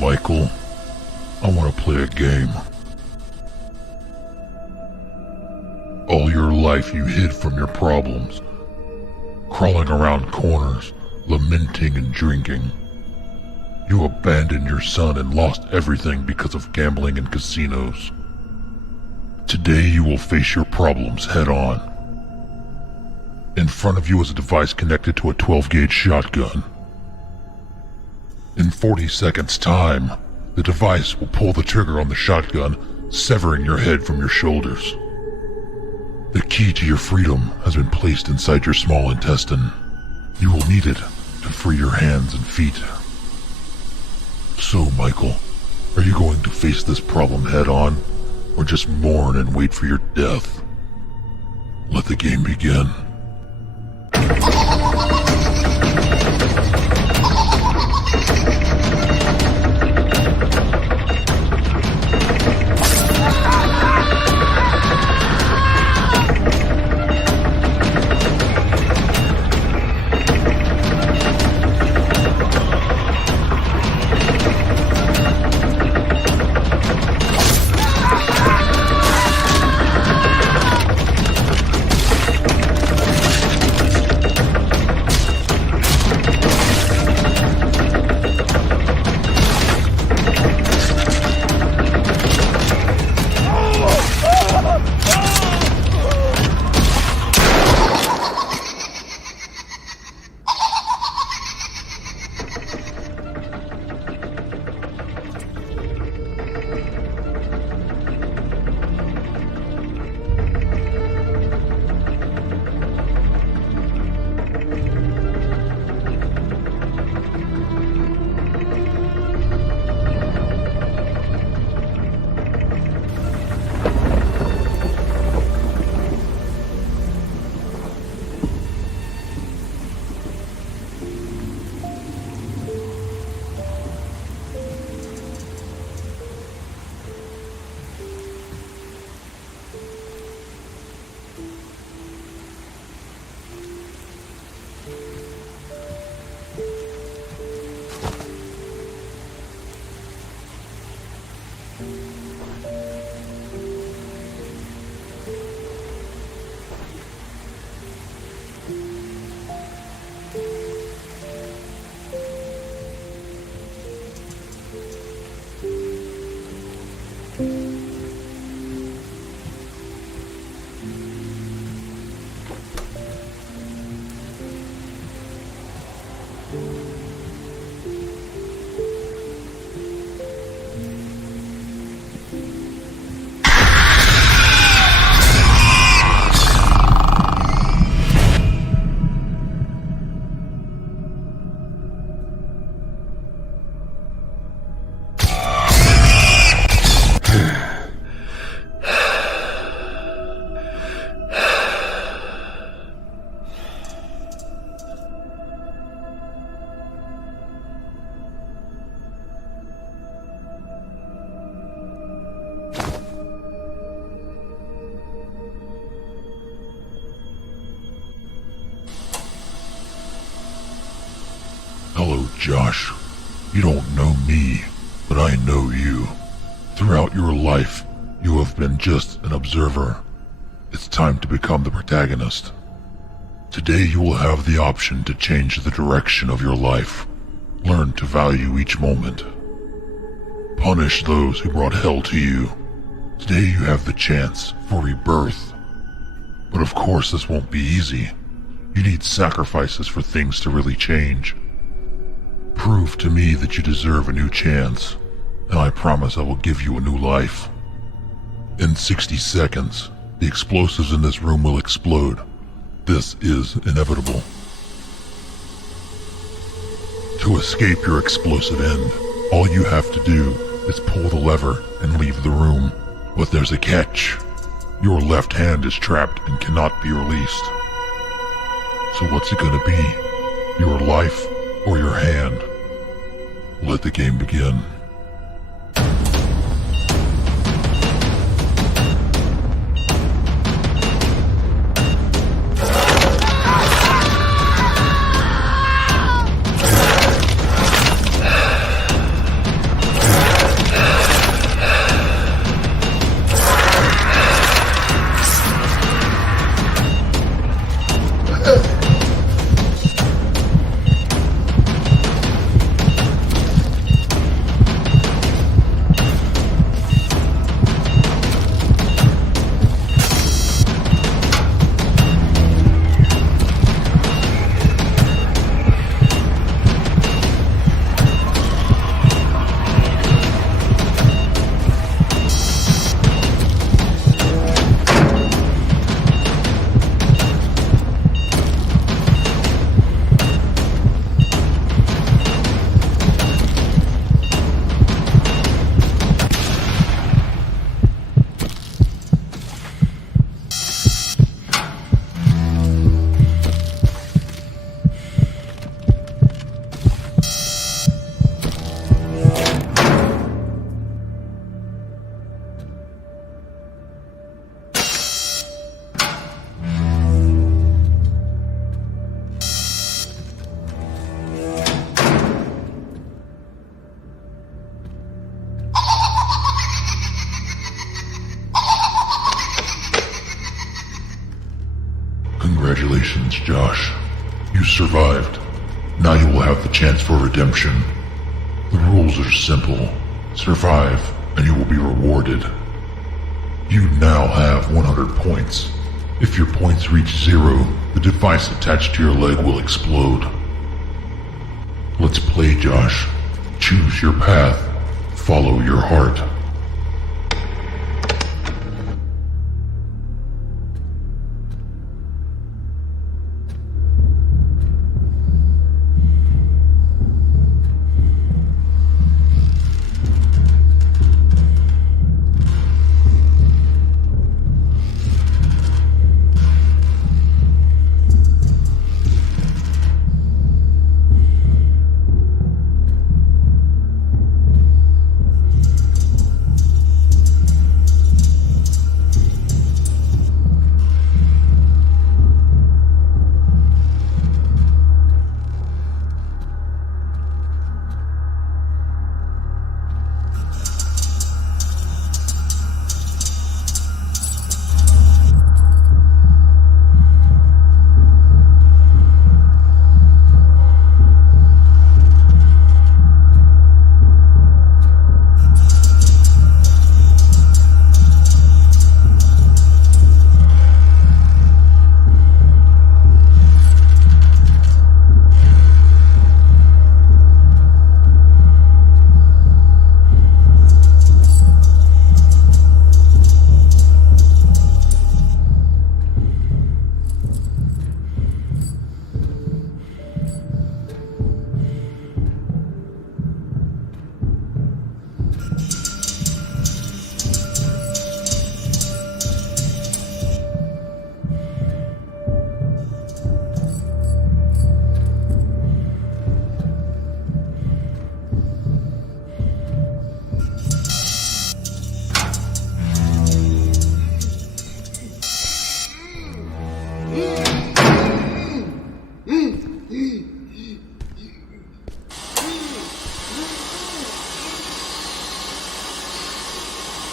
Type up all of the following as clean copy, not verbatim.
Michael, I want to play a game. All your life you hid from your problems, crawling around corners, lamenting and drinking. You abandoned your son and lost everything because of gambling and casinos. Today you will face your problems head on. In front of you is a device connected to a 12-gauge shotgun. In 40 seconds' time, the device will pull the trigger on the shotgun, severing your head from your shoulders. The key to your freedom has been placed inside your small intestine. You will need it to free your hands and feet. So, Michael, are you going to face this problem head on, or just mourn and wait for your death? Let the game begin. Hello, Josh. You don't know me, but I know you. Throughout your life, you have been just an observer. It's time to become the protagonist. Today you will have the option to change the direction of your life. Learn to value each moment. Punish those who brought hell to you. Today you have the chance for rebirth. But of course this won't be easy. You need sacrifices for things to really change. Prove to me that you deserve a new chance, and I promise I will give you a new life. In 60 seconds, the explosives in this room will explode. This is inevitable. To escape your explosive end, all you have to do is pull the lever and leave the room. But there's a catch. Your left hand is trapped and cannot be released. So what's it gonna be? Your life or your hand? Let the game begin. You survived. Now you will have the chance for redemption. The rules are simple. Survive, and you will be rewarded. You now have 100 points. If your points reach 0, the device attached to your leg will explode. Let's play, Josh. Choose your path. Follow your heart.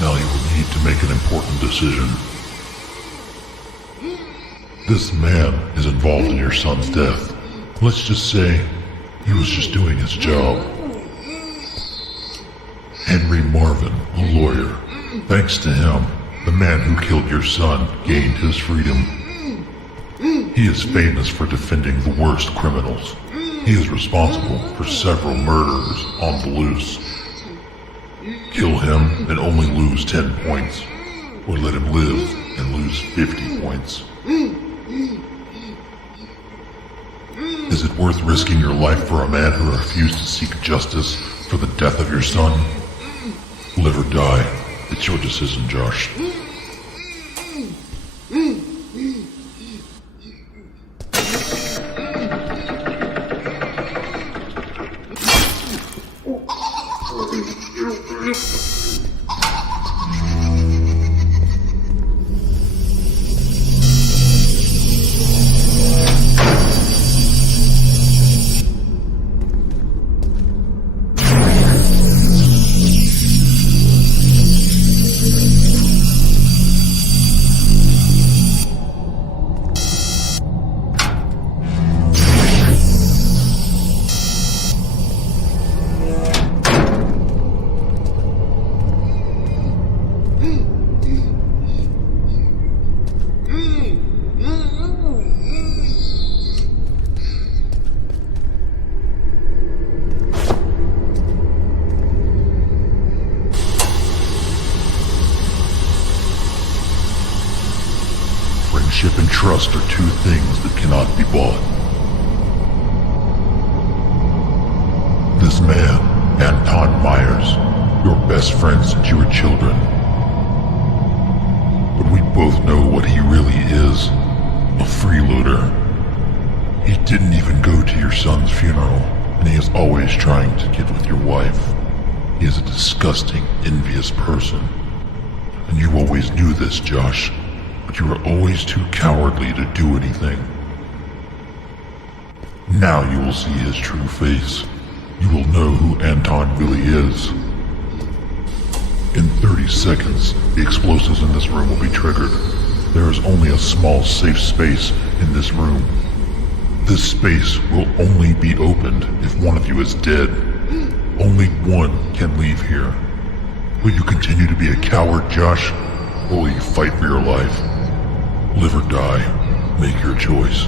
Now you will need to make an important decision. This man is involved in your son's death. Let's just say he was just doing his job. Henry Marvin, a lawyer. Thanks to him, the man who killed your son gained his freedom. He is famous for defending the worst criminals. He is responsible for several murders on the loose. Kill him and only lose 10 points, or let him live and lose 50 points. Is it worth risking your life for a man who refused to seek justice for the death of your son? Live or die, it's your decision, Josh. Friendship and trust are two things that cannot be bought. This man, Anton Myers, your best friend since you were children. But we both know what he really is, a freeloader. He didn't even go to your son's funeral, and he is always trying to get with your wife. He is a disgusting, envious person. And you always knew this, Josh. But you were always too cowardly to do anything. Now you will see his true face. You will know who Anton really is. In 30 seconds, the explosives in this room will be triggered. There is only a small safe space in this room. This space will only be opened if one of you is dead. Only one can leave here. Will you continue to be a coward, Josh? Or will you fight for your life? Live or die. Make your choice.